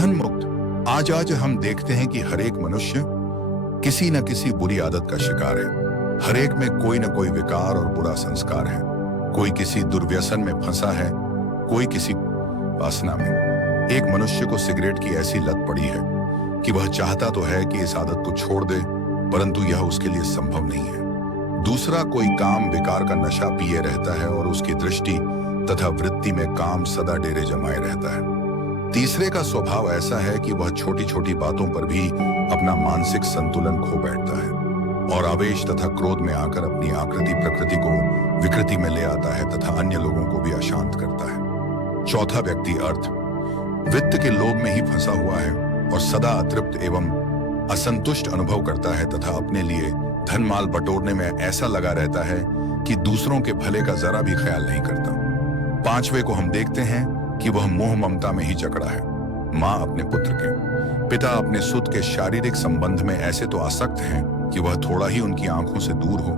बंधन मुक्त। आज हम देखते हैं कि हर एक मनुष्य किसी न किसी बुरी आदत का शिकार है। हर एक में कोई न कोई विकार और बुरा संस्कार है। कोई किसी दुर्व्यसन में फंसा है, कोई किसी वासना में। एक मनुष्य को सिगरेट की ऐसी लत पड़ी है कि वह चाहता तो है कि इस आदत को छोड़ दे, परंतु यह उसके लिए संभव नहीं है। दूसरा कोई काम विकार का नशा पिए रहता है और उसकी दृष्टि तथा वृत्ति में काम सदा डेरे जमाए रहता है। तीसरे का स्वभाव ऐसा है कि वह छोटी छोटी बातों पर भी अपना मानसिक संतुलन खो बैठता है और आवेश तथा क्रोध में आकर अपनी आकृति प्रकृति को विकृति में ले आता है तथा अन्य लोगों को भी अशांत करता है। चौथा व्यक्ति अर्थ वित्त के लोभ में ही फंसा हुआ है और सदा अतृप्त एवं असंतुष्ट अनुभव करता है तथा अपने लिए धन माल बटोरने में ऐसा लगा रहता है कि दूसरों के भले का जरा भी ख्याल नहीं करता। पांचवे को हम देखते हैं कि वह मोह ममता में ही जकड़ा है। माँ अपने पुत्र के, पिता अपने सुत के शारीरिक संबंध में ऐसे तो आसक्त हैं कि वह थोड़ा ही उनकी आंखों से दूर हो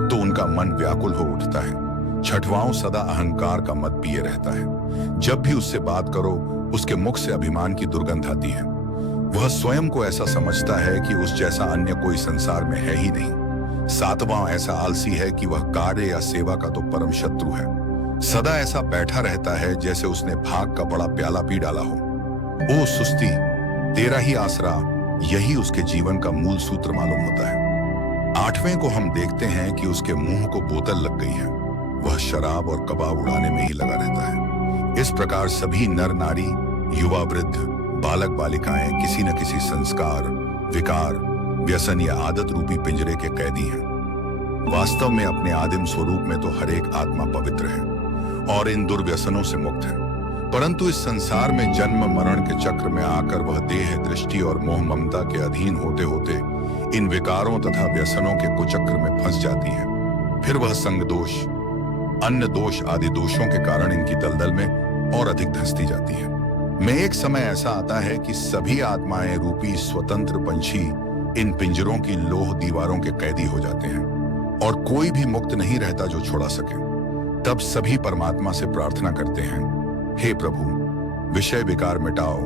तो उनका मन व्याकुल हो उठता है। छठवाओं सदा अहंकार का मद पिए रहता है। जब भी उससे बात करो उसके मुख से अभिमान की दुर्गंध आती है। वह स्वयं को ऐसा समझता है कि उस जैसा अन्य कोई संसार में है ही नहीं। सातवां ऐसा आलसी है कि वह कार्य या सेवा का तो परम शत्रु है। सदा ऐसा बैठा रहता है जैसे उसने भाग का बड़ा प्याला पी डाला हो। ओ सुस्ती, तेरा ही आसरा, यही उसके जीवन का मूल सूत्र मालूम होता है। आठवें को हम देखते हैं कि उसके मुंह को बोतल लग गई है। वह शराब और कबाब उड़ाने में ही लगा रहता है। इस प्रकार सभी नर नारी, युवा वृद्ध, बालक बालिकाएं किसी न किसी संस्कार, विकार, व्यसन या आदत रूपी पिंजरे के कैदी हैं। वास्तव में अपने आदिम स्वरूप में तो हर एक आत्मा पवित्र है और इन दुर्व्यसनों से मुक्त है, परंतु इस संसार में जन्म मरण के चक्र में आकर वह देह, दृष्टि और मोह ममता के अधीन होते होते इन विकारों तथा व्यसनों के कुचक्र में फंस जाती है। फिर वह संग दोष, अन्न दोष आदि दोषों के कारण इनकी दलदल में और अधिक धंसती जाती है। में एक समय ऐसा आता है कि सभी आत्माएं रूपी स्वतंत्र पंछी इन पिंजरों की लोह दीवारों के कैदी हो जाते हैं और कोई भी मुक्त नहीं रहता जो छुड़ा सके। तब सभी परमात्मा से प्रार्थना करते हैं, हे प्रभु, विषय विकार मिटाओ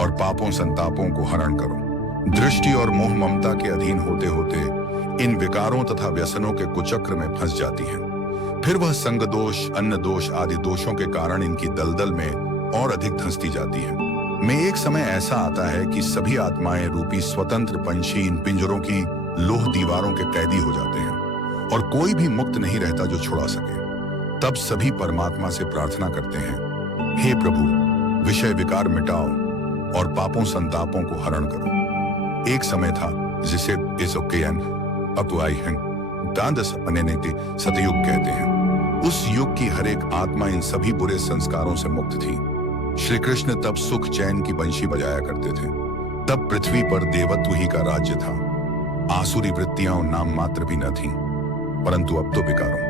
और पापों संतापों को हरण करो। दृष्टि और मोह ममता के अधीन होते होते इन विकारों तथा व्यसनों के कुचक्र में फंस जाती है। फिर वह संग दोष, अन्न दोष आदि दोषों के कारण इनकी दलदल में और अधिक धंसती जाती है। में एक समय ऐसा आता है कि सभी आत्माएं रूपी स्वतंत्र पंछी इन पिंजरों की लोह दीवारों के कैदी हो जाते हैं और कोई भी मुक्त नहीं रहता जो छुड़ा सके। तब सभी परमात्मा से प्रार्थना करते हैं, हे प्रभु, विषय विकार मिटाओ और पापों संतापों को हरण करो। एक समय था जिसे सतयुग कहते हैं। उस युग की हर एक आत्मा इन सभी बुरे संस्कारों से मुक्त थी। श्री कृष्ण तब सुख चैन की बंशी बजाया करते थे। तब पृथ्वी पर देवत्व ही का राज्य था। आसुरी वृत्तियां नाम मात्र भी न थीं, परंतु अब तो विकारों